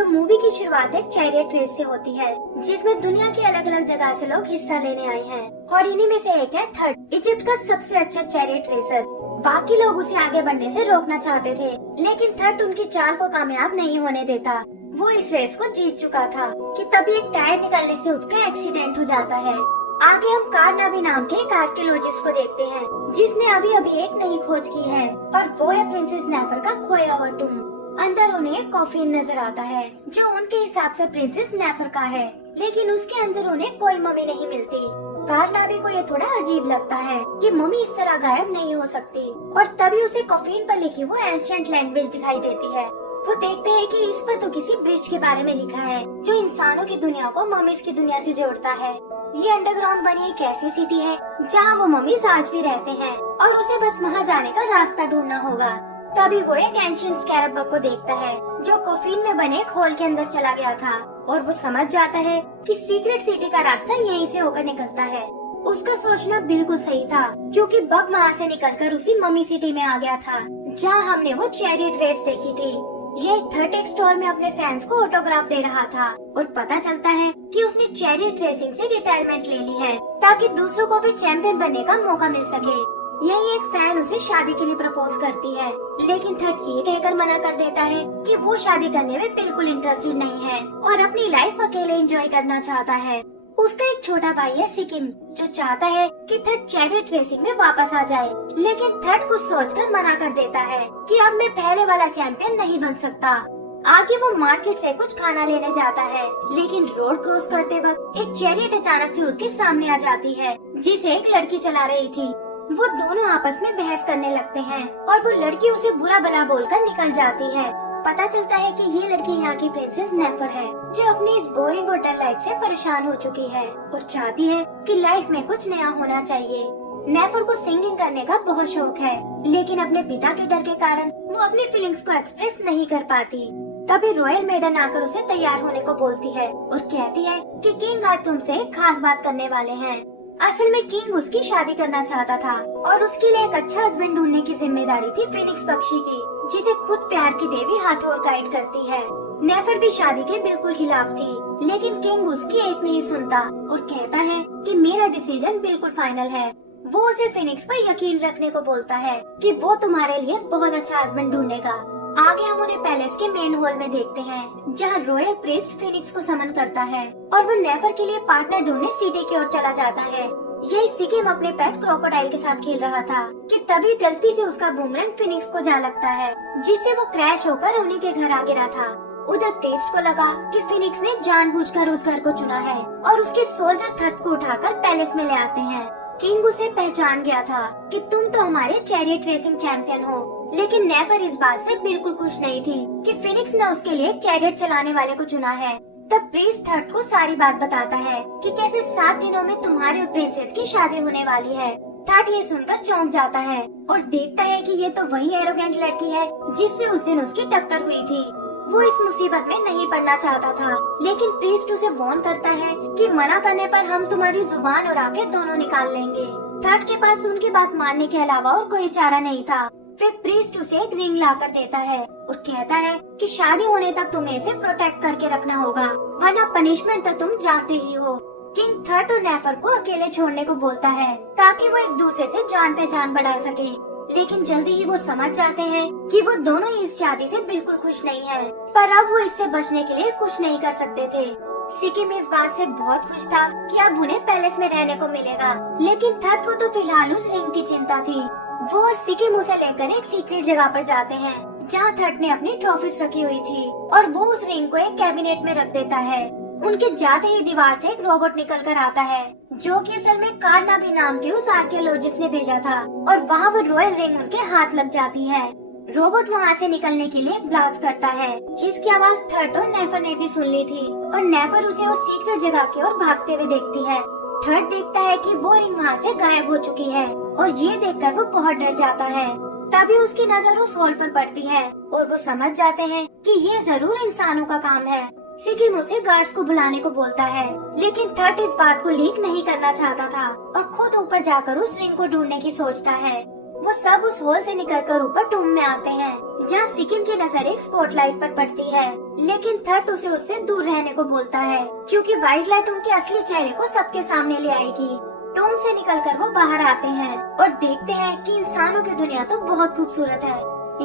तो मूवी की शुरुआत एक चैरियट रेस से होती है जिसमें दुनिया के अलग अलग जगह से लोग हिस्सा लेने आए हैं और इन्हीं में से एक है थर्ड, इजिप्ट का सबसे अच्छा चैरियट रेसर। बाकी लोग उसे आगे बढ़ने से रोकना चाहते थे, लेकिन थर्ड उनकी चाल को कामयाब नहीं होने देता। वो इस रेस को जीत चुका था कि तभी एक टायर निकलने से उसका एक्सीडेंट हो जाता है। आगे हम कारनाबी नाम के एक आर्कियोलॉजिस्ट को देखते हैं जिसने अभी अभी एक नई खोज की है और वो है प्रिंसेस नेफर का खोया हुआ टूम। अंदर उन्हें एक कॉफिन नजर आता है जो उनके हिसाब से प्रिंसेस नेफर का है, लेकिन उसके अंदर उन्हें कोई मम्मी नहीं मिलती। कारनाबी को ये थोड़ा अजीब लगता है कि मम्मी इस तरह गायब नहीं हो सकती और तभी उसे कॉफिन पर लिखी वो एंशिएंट लैंग्वेज दिखाई देती है। वो देखते हैं कि इस पर तो किसी ब्रिज के बारे में लिखा है जो इंसानों की दुनिया को मम्मीज की दुनिया से जोड़ता है। ये अंडरग्राउंड बनी एक ऐसी सिटी है जहाँ वो मम्मीज आज भी रहते हैं और उसे बस वहाँ जाने का रास्ता ढूंढना होगा। तभी वो एक एंशिएंट स्कैरब बग को देखता है जो कॉफिन में बने एक होल के अंदर चला गया था और वो समझ जाता है कि सीक्रेट सिटी का रास्ता यहीं से होकर निकलता है। उसका सोचना बिल्कुल सही था क्योंकि बग वहाँ से निकलकर उसी मम्मी सिटी में आ गया था जहाँ हमने वो चैरियट रेस देखी थी। ये थर्ड एक स्टोर में अपने फैंस को ऑटोग्राफ दे रहा था और पता चलता है कि उसने चैरियट रेसिंग से रिटायरमेंट ले ली है ताकि दूसरों को भी चैंपियन बनने का मौका मिल सके। यही एक फैन उसे शादी के लिए प्रपोज करती है, लेकिन थर्ड ये कहकर मना कर देता है कि वो शादी करने में बिल्कुल इंटरेस्टेड नहीं है और अपनी लाइफ अकेले एंजॉय करना चाहता है। उसका एक छोटा भाई है सिकिम जो चाहता है कि थर्ड चैरियट रेसिंग में वापस आ जाए, लेकिन थर्ड कुछ सोचकर मना कर देता है कि अब मैं पहले वाला चैंपियन नहीं बन सकता। आगे वो मार्केट से कुछ खाना लेने जाता है, लेकिन रोड क्रॉस करते वक्त एक चैरियट अचानक से उसके सामने आ जाती है जिसे एक लड़की चला रही थी। वो दोनों आपस में बहस करने लगते हैं और वो लड़की उसे बुरा भला बोलकर निकल जाती है। पता चलता है कि ये लड़की यहाँ की प्रिंसेस नेफर है जो अपनी इस बोरिंग होटल लाइफ से परेशान हो चुकी है और चाहती है कि लाइफ में कुछ नया होना चाहिए। नेफर को सिंगिंग करने का बहुत शौक है, लेकिन अपने पिता के डर के कारण वो अपनी फीलिंग्स को एक्सप्रेस नहीं कर पाती। तभी रॉयल मेडन आकर उसे तैयार होने को बोलती है और कहती है कि किंग आज तुमसे एक खास बात करने वाले हैं। असल में किंग उसकी शादी करना चाहता था और उसके लिए एक अच्छा हस्बैंड ढूंढने की जिम्मेदारी थी फिनिक्स पक्षी की, जिसे खुद प्यार की देवी हाथोर गाइड करती है। नेफर भी शादी के बिल्कुल खिलाफ थी, लेकिन किंग उसकी एक नहीं सुनता और कहता है कि मेरा डिसीजन बिल्कुल फाइनल है। वो उसे फिनिक्स पर यकीन रखने को बोलता है कि वो तुम्हारे लिए बहुत अच्छा हस्बैंड ढूंढेगा। आगे हम उन्हें पैलेस के मेन हॉल में देखते हैं जहाँ रॉयल प्रीस्ट फिनिक्स को समन करता है और वो नेफर के लिए पार्टनर ढूंढने सिटी की ओर चला जाता है। यही सिकिम अपने पेट क्रोकोडाइल के साथ खेल रहा था कि तभी गलती से उसका बूमरैंग फिनिक्स को जा लगता है, जिससे वो क्रैश होकर उन्हीं के घर आ गिरा था। उधर प्रीस्ट को लगा कि फिनिक्स ने जानबूझकर उस घर को चुना है और उसके सोल्जर थर्ड को उठाकर पैलेस में ले आते हैं। किंग उसे पहचान गया था कि तुम तो हमारे चैरियट रेसिंग चैंपियन हो, लेकिन नेफर इस बात से बिल्कुल खुश नहीं थी कि फिनिक्स ने उसके लिए चैरियट चलाने वाले को चुना है। तब प्रीस्ट थर्ड को सारी बात बताता है कि कैसे 7 दिनों में तुम्हारे और प्रिंसेस की शादी होने वाली है। थर्ड ये सुनकर चौंक जाता है और देखता है कि ये तो वही एरोगेंट लड़की है जिससे उस दिन उसकी टक्कर हुई थी। वो इस मुसीबत में नहीं पड़ना चाहता था, लेकिन प्रीस्ट उसे वार्न करता है कि मना करने पर हम तुम्हारी जुबान और आंखें दोनों निकाल लेंगे। थर्ड के पास उनकी बात मानने के अलावा और कोई चारा नहीं था। फिर प्रीस्ट उसे एक रिंग लाकर देता है और कहता है कि शादी होने तक तुम्हें इसे प्रोटेक्ट करके रखना होगा, वरना पनिशमेंट तो तुम जानते ही हो। किंग थर्ड और नेफर को अकेले छोड़ने को बोलता है ताकि वो एक दूसरे से जान पहचान बढ़ा सके, लेकिन जल्दी ही वो समझ जाते हैं कि वो दोनों ही इस शादी से बिल्कुल खुश नहीं है, पर अब वो इससे बचने के लिए कुछ नहीं कर सकते थे। सिकिम इस बात से बहुत खुश था कि अब उन्हें पैलेस में रहने को मिलेगा, लेकिन थर्ड को तो फिलहाल उस रिंग की चिंता थी। वो और सिकिम उसे लेकर एक सीक्रेट जगह पर जाते हैं जहाँ थर्ड ने अपनी ट्रॉफीज रखी हुई थी और वो उस रिंग को एक कैबिनेट में रख देता है। उनके जाते ही दीवार से एक रोबोट निकल कर आता है जो कि असल में कारनाबी नाम के उस आर्कियोलॉजिस्ट ने भेजा था और वहाँ वो रॉयल रिंग उनके हाथ लग जाती है। रोबोट वहाँ से निकलने के लिए ब्लास्ट करता है जिसकी आवाज थर्ड और नेफर ने भी सुन ली थी और नेफर उसे उस सीक्रेट जगह की ओर भागते हुए देखती है। थर्ड देखता है कि वो रिंग वहाँ से गायब हो चुकी है और ये देखकर वो बहुत डर जाता है। तभी उसकी नजर उस हॉल पर पड़ती है और वो समझ जाते हैं कि ये जरूर इंसानों का काम है। सिकिम उसे गार्ड्स को बुलाने को बोलता है, लेकिन थर्ड इस बात को लीक नहीं करना चाहता था और खुद ऊपर जाकर उस रिंग को ढूंढने की सोचता है। वो सब उस हॉल से निकलकर ऊपर टूम में आते हैं, जहाँ सिक्किम की नजर एक स्पॉटलाइट पर पड़ती है। लेकिन थट उसे उससे दूर रहने को बोलता है, क्योंकि व्हाइट लाइट उनके असली चेहरे को सबके सामने ले आएगी। टूम से निकलकर वो बाहर आते हैं और देखते हैं कि इंसानों की दुनिया तो बहुत खूबसूरत है।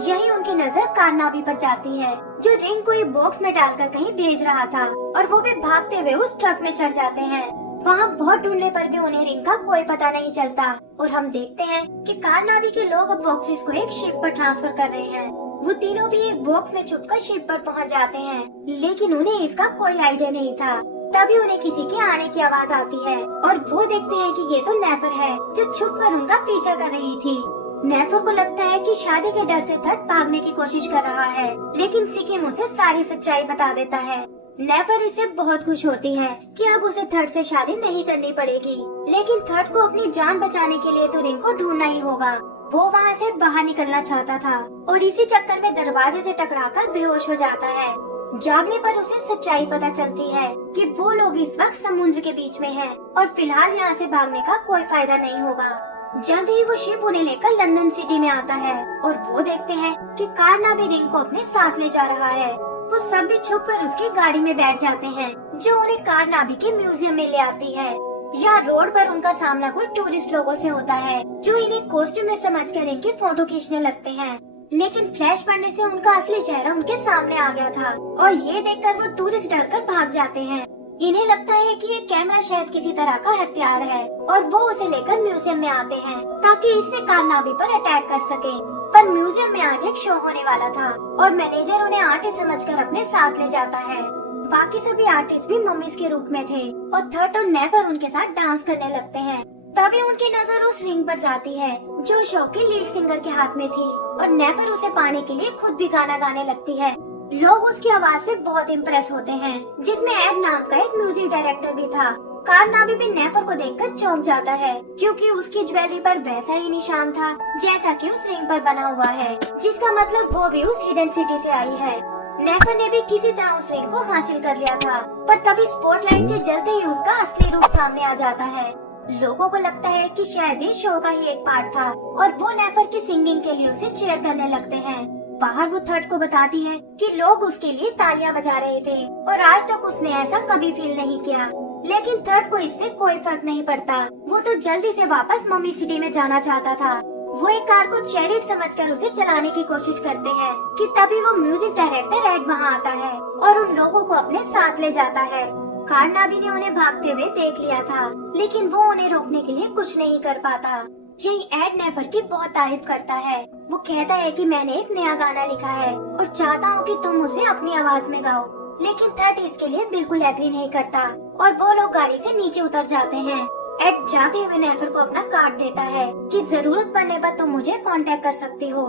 यही उनकी नजर कारनाबी पर जाती है, जो रिंग को एक बॉक्स में डालकर कहीं भेज रहा था, और वो भी भागते हुए उस ट्रक में चढ़ जाते हैं। वहाँ बहुत ढूंढने पर भी उन्हें रिंग का कोई पता नहीं चलता, और हम देखते हैं कि कारनाबी के लोग अब बॉक्सेस को एक शिप पर ट्रांसफर कर रहे हैं। वो तीनों भी एक बॉक्स में छुपकर शिप पर पहुंच जाते हैं, लेकिन उन्हें इसका कोई आइडिया नहीं था। तभी उन्हें किसी के आने की आवाज आती है, और वो देखते हैं कि ये तो नेफर है, जो छुपकर उनका पीछा कर रही थी। नेफर को लगता है कि शादी के डर से थट भागने की कोशिश कर रहा है, लेकिन सिक्किम उसे सारी सच्चाई बता देता है। नेफर इससे बहुत खुश होती है कि अब उसे थट से शादी नहीं करनी पड़ेगी, लेकिन थट को अपनी जान बचाने के लिए तो रिंग को ढूंढना ही होगा। वो वहाँ से बाहर निकलना चाहता था, और इसी चक्कर में दरवाजे से टकराकर बेहोश हो जाता है। जागने पर उसे सच्चाई पता चलती है कि वो लोग इस वक्त समुद्र के बीच में हैं, और फिलहाल यहाँ से भागने का कोई फायदा नहीं होगा। जल्द ही वो शिप उन्हें लेकर लंदन सिटी में आता है, और वो देखते हैं कि कारनाबी रिंग को अपने साथ ले जा रहा है। वो सब भी छुपकर उसकी गाड़ी में बैठ जाते हैं, जो उन्हें कारनाबी के म्यूजियम में ले आती है। यहाँ रोड पर उनका सामना कोई टूरिस्ट लोगों से होता है, जो इन्हें कॉस्ट्यूम में समझकर इनकी फोटो खींचने लगते हैं। लेकिन फ्लैश पड़ने से उनका असली चेहरा उनके सामने आ गया था, और ये देखकर वो टूरिस्ट डरकर भाग जाते हैं। इन्हें लगता है कि ये कैमरा शायद किसी तरह का हथियार है, और वो उसे लेकर म्यूजियम में आते हैं ताकि इससे कारनाबी पर अटैक कर सके। पर म्यूजियम में आज एक शो होने वाला था, और मैनेजर उन्हें आर्टिस्ट समझकर अपने साथ ले जाता है। बाकी सभी आर्टिस्ट भी मम्मीज के रूप में थे, और थट और नेफर उनके साथ डांस करने लगते हैं। तभी उनकी नजर उस रिंग पर जाती है, जो शो के लीड सिंगर के हाथ में थी, और नेफर उसे पाने के लिए खुद भी गाना गाने लगती है। लोग उसकी आवाज से बहुत इम्प्रेस होते हैं, जिसमें एड नाम का एक म्यूजिक डायरेक्टर भी था। कारनाबी भी नेफर को देखकर चौंक जाता है, क्योंकि उसकी ज्वेलरी पर वैसा ही निशान था जैसा कि उस रिंग पर बना हुआ है, जिसका मतलब वो भी उस हिडन सिटी से आई है। नेफर ने भी किसी तरह उस रिंग को हासिल कर लिया था, पर तभी स्पॉटलाइट के जलते ही उसका असली रूप सामने आ जाता है। लोगों को लगता है कि शायद ये शो का ही एक पार्ट था, और वो नेफर की सिंगिंग के लिए उसे चीयर करने लगते हैं। बाहर वो थट को बताती है कि लोग उसके लिए तालियां बजा रहे थे, और आज तक उसने ऐसा कभी फील नहीं किया। लेकिन थट को इससे कोई फर्क नहीं पड़ता। वो तो जल्दी से वापस मम्मी सिटी में जाना चाहता था। वो एक कार को चैरिट समझकर उसे चलाने की कोशिश करते हैं कि तभी वो म्यूजिक डायरेक्टर एड वहाँ आता है, और उन लोगों को अपने साथ ले जाता है। कारनाबी ने उन्हें भागते हुए देख लिया था, लेकिन वो उन्हें रोकने के लिए कुछ नहीं कर पाता। यही एड नेफर की बहुत तारीफ करता है। वो कहता है कि मैंने एक नया गाना लिखा है, और चाहता हूँ कि तुम उसे अपनी आवाज में गाओ। लेकिन थट इसके लिए बिल्कुल एग्री नहीं करता, और वो लोग गाड़ी से नीचे उतर जाते हैं। एड जाते हुए नेफर को अपना कार्ड देता है कि जरूरत पड़ने पर तुम मुझे कांटेक्ट कर सकती हो।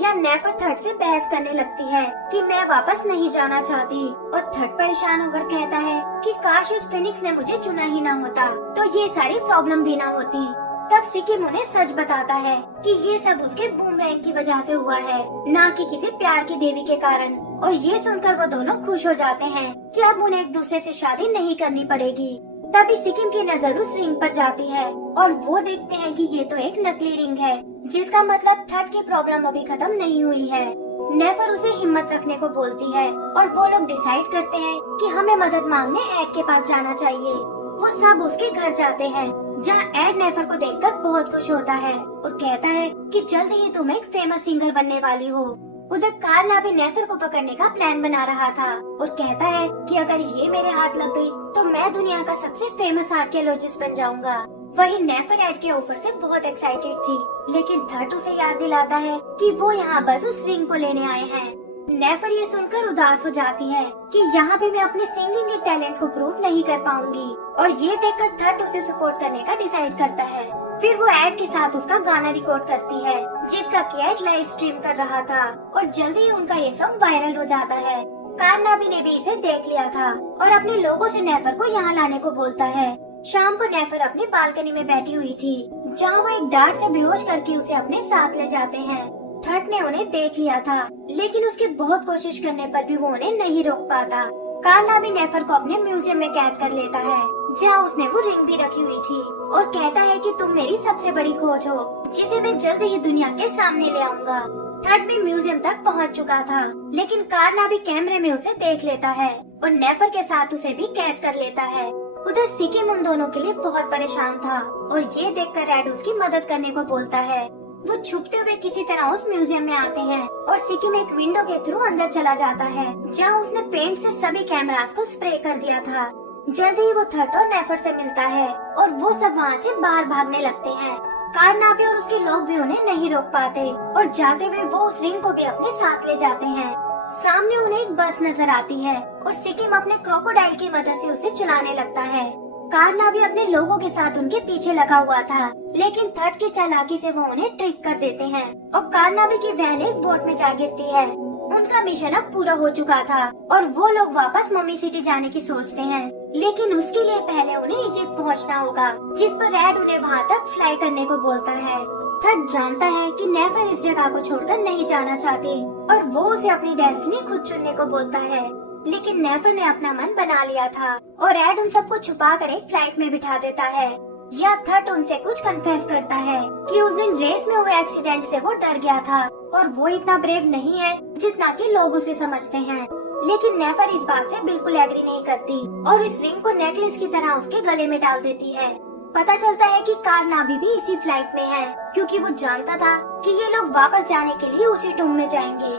या नेफर थट से बहस करने लगती है कि मैं वापस नहीं जाना चाहती, और थट परेशान होकर कहता है कि काश उस फिनिक्स ने मुझे चुना ही ना होता, तो ये सारी प्रॉब्लम भी ना होती। तब सिक्किम उन्हें सच बताता है कि ये सब उसके बूमरैंग की वजह से हुआ है, ना कि किसी प्यार की देवी के कारण। और ये सुनकर वो दोनों खुश हो जाते हैं कि अब उन्हें एक दूसरे से शादी नहीं करनी पड़ेगी। तभी सिक्किम की नजर उस रिंग पर जाती है, और वो देखते हैं कि ये तो एक नकली रिंग है, जिसका मतलब थट की प्रॉब्लम अभी खत्म नहीं हुई है। नेफर उसे हिम्मत रखने को बोलती है, और वो लोग डिसाइड करते हैं कि हमें मदद मांगने एड के पास जाना चाहिए। वो सब उसके घर जाते हैं, जहाँ एड नेफर को देखकर बहुत खुश होता है, और कहता है कि जल्द ही तुम एक फेमस सिंगर बनने वाली हो। उधर कारनाबी नेफर को पकड़ने का प्लान बना रहा था, और कहता है कि अगर ये मेरे हाथ लग गई तो मैं दुनिया का सबसे फेमस आर्कियोलॉजिस्ट बन जाऊंगा। वही नेफर एड के ऑफर से बहुत एक्साइटेड थी, लेकिन थट उसे याद दिलाता है कि वो यहाँ बस उस रिंग को लेने आए हैं। नेफर ये सुनकर उदास हो जाती है कि यहाँ पे मैं अपने सिंगिंग के टैलेंट को प्रूव नहीं कर पाऊंगी, और ये देखकर थट उसे सपोर्ट करने का डिसाइड करता है। फिर वो एड के साथ उसका गाना रिकॉर्ड करती है, जिसका कि एड लाइव स्ट्रीम कर रहा था, और जल्दी ही उनका ये सॉन्ग वायरल हो जाता है। कारनाबी ने भी इसे देख लिया था, और अपने लोगों से नेफर को यहाँ लाने को बोलता है। शाम को नेफर अपनी बालकनी में बैठी हुई थी, जहाँ वो एक डार्ट से बेहोश करके उसे अपने साथ ले जाते हैं। थट ने उन्हें देख लिया था, लेकिन उसकी बहुत कोशिश करने पर भी वो उन्हें नहीं रोक पाता। कारनाबी नेफर को अपने म्यूजियम में कैद कर लेता है, जहाँ उसने वो रिंग भी रखी हुई थी और कहता है कि तुम मेरी सबसे बड़ी खोज हो, जिसे मैं जल्द ही दुनिया के सामने ले आऊंगा। थर्ड भी म्यूजियम तक पहुँच चुका था, लेकिन कारनाबी कैमरे में उसे देख लेता है और नेफर के साथ उसे भी कैद कर लेता है। उधर सिकिम उन दोनों के लिए बहुत परेशान था और ये देखकर रेड उसकी मदद करने को बोलता है। वो छुपते हुए किसी तरह उस म्यूजियम में आते हैं और सिकिम एक विंडो के थ्रू अंदर चला जाता है, जहाँ उसने पेंट से सभी कैमरास को स्प्रे कर दिया था। जल्द ही वो थर्ट और नेफर से मिलता है और वो सब वहाँ से बाहर भागने लगते हैं। कारनाबी और उसके लोग भी उन्हें नहीं रोक पाते और जाते हुए वो उस रिंग को भी अपने साथ ले जाते हैं। सामने उन्हें एक बस नजर आती है और सिकिम अपने क्रोकोडाइल की मदद से उसे चलाने लगता है। कारनाबी अपने लोगों के साथ उनके पीछे लगा हुआ था, लेकिन थर्ट की चालाकी से वो उन्हें ट्रिक कर देते हैं और कारनाबी की वैन एक बोट में जा गिरती है। उनका मिशन अब पूरा हो चुका था और वो लोग वापस मम्मी सिटी जाने की सोचते हैं, लेकिन उसके लिए पहले उन्हें इजिप्ट पहुंचना होगा, जिस पर रेड उन्हें वहां तक फ्लाई करने को बोलता है। थर्ड जानता है कि नेफर इस जगह को छोड़कर नहीं जाना चाहती और वो उसे अपनी डेस्टिनी खुद चुनने को बोलता है, लेकिन नेफर ने अपना मन बना लिया था और रेड उन सबको छुपा कर एक फ्लाइट में बिठा देता है। या थर्ड उनसे कुछ कन्फेस करता है कि उस दिन रेस में हुए एक्सीडेंट से वो डर गया था और वो इतना ब्रेव नहीं है जितना कि लोग उसे समझते हैं। लेकिन नेफर इस बात से बिल्कुल एग्री नहीं करती और इस रिंग को नेकलेस की तरह उसके गले में डाल देती है। पता चलता है कि कारनाबी भी इसी फ्लाइट में है, क्योंकि वो जानता था कि ये लोग वापस जाने के लिए उसी टूम में जाएंगे।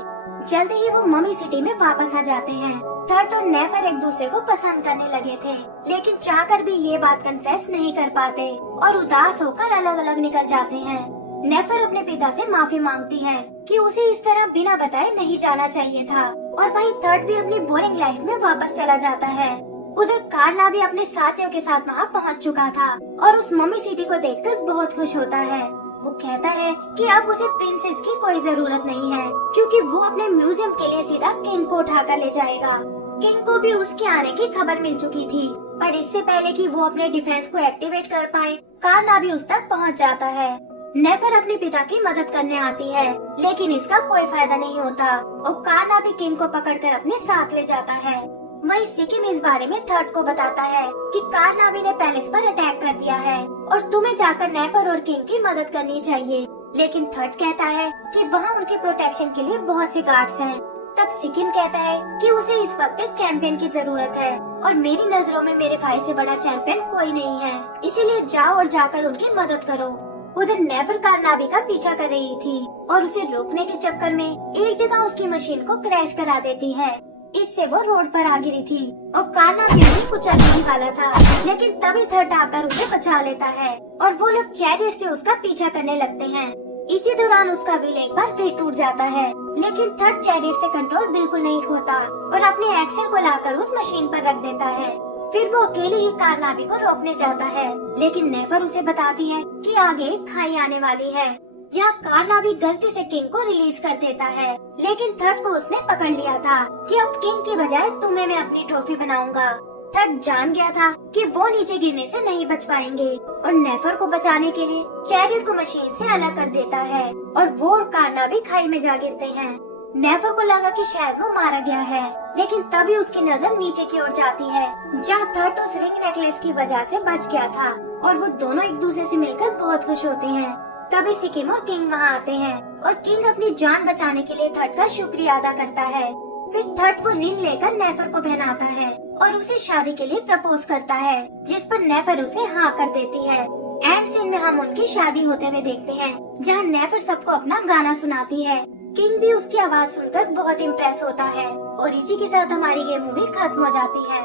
जल्द ही वो मम्मी सिटी में वापस आ जाते हैं। थर्ट और नेफर एक दूसरे को पसंद करने लगे थे, लेकिन चाहकर भी ये बात कन्फेस नहीं कर पाते और उदास होकर अलग अलग निकल जाते हैं। नेफर अपने पिता से माफी मांगती है कि उसे इस तरह बिना बताए नहीं जाना चाहिए था और वहीं थर्ड भी अपनी बोरिंग लाइफ में वापस चला जाता है। उधर कारनाबी अपने साथियों के साथ वहाँ पहुँच चुका था और उस मम्मी सिटी को देखकर बहुत खुश होता है। वो कहता है कि अब उसे प्रिंसेस की कोई जरूरत नहीं है, क्योंकि वो अपने म्यूजियम के लिए सीधा किंग को उठाकर ले जाएगा। किंग को भी उसके आने की खबर मिल चुकी थी, पर इससे पहले कि वो अपने डिफेंस को एक्टिवेट कर पाए, कारनाबी उस तक पहुंच जाता है। नेफर अपने पिता की मदद करने आती है, लेकिन इसका कोई फायदा नहीं होता और कारनाबी किंग को पकड़कर अपने साथ ले जाता है। वहीं सिकिम इस बारे में थर्ड को बताता है कि कारनाबी ने पैलेस पर अटैक कर दिया है और तुम्हें जाकर नेफर और किंग की मदद करनी चाहिए। लेकिन थर्ड कहता है कि वहाँ उनके प्रोटेक्शन के लिए बहुत से गार्ड्स हैं। तब सिकिम कहता है कि उसे इस वक्त एक चैंपियन की जरूरत है और मेरी नजरों में मेरे भाई से बड़ा चैंपियन कोई नहीं है, इसीलिए जाओ और जाकर उनकी मदद करो। उधर नेफर कारनाबी का पीछा कर रही थी और उसे रोकने के चक्कर में एक जगह उसकी मशीन को क्रैश करा देती है। इससे वो रोड पर आ गिरी थी और कारनाबी ने कुछ नहीं निकाला था, लेकिन तभी थर्ड आकर उसे बचा लेता है और वो लोग चैरियट से उसका पीछा करने लगते हैं। इसी दौरान उसका व्हील एक बार फिर टूट जाता है, लेकिन थर्ड चैरियट से कंट्रोल बिल्कुल नहीं खोता और अपने एक्सेल को लाकर उस मशीन पर रख देता है। फिर वो अकेले ही कारनाबी को रोकने जाता है, लेकिन नेफर उसे बताती है कि आगे एक खाई आने वाली है। यहाँ कारनाबी गलती से किंग को रिलीज कर देता है, लेकिन थर्ड को उसने पकड़ लिया था कि अब किंग की बजाय तुम्हें मैं अपनी ट्रॉफी बनाऊंगा। थर्ड जान गया था कि वो नीचे गिरने से नहीं बच पाएंगे और नेफर को बचाने के लिए चैरियट को मशीन से अलग कर देता है और वो और कारनाबी खाई में जा गिरते हैं। नेफर को लगा कि शायद वो मारा गया है, लेकिन तभी उसकी नजर नीचे की ओर जाती है, जहाँ थर्ड उस रिंग नेकलेस की वजह से बच गया था और वो दोनों एक दूसरे से मिलकर बहुत खुश होते हैं। तभी सिकिम और किंग वहाँ आते हैं और किंग अपनी जान बचाने के लिए थर्ड का शुक्रिया अदा करता है। फिर थर्ड वो रिंग लेकर नेफर को पहनाता है और उसे शादी के लिए प्रपोज करता है, जिस पर नेफर उसे हाँ कर देती है। एंड सीन में हम उनकी शादी होते हुए देखते हैं, जहाँ नेफर सबको अपना गाना सुनाती है। किंग भी उसकी आवाज सुनकर बहुत इम्प्रेस होता है और इसी के साथ हमारी ये मूवी खत्म हो जाती है।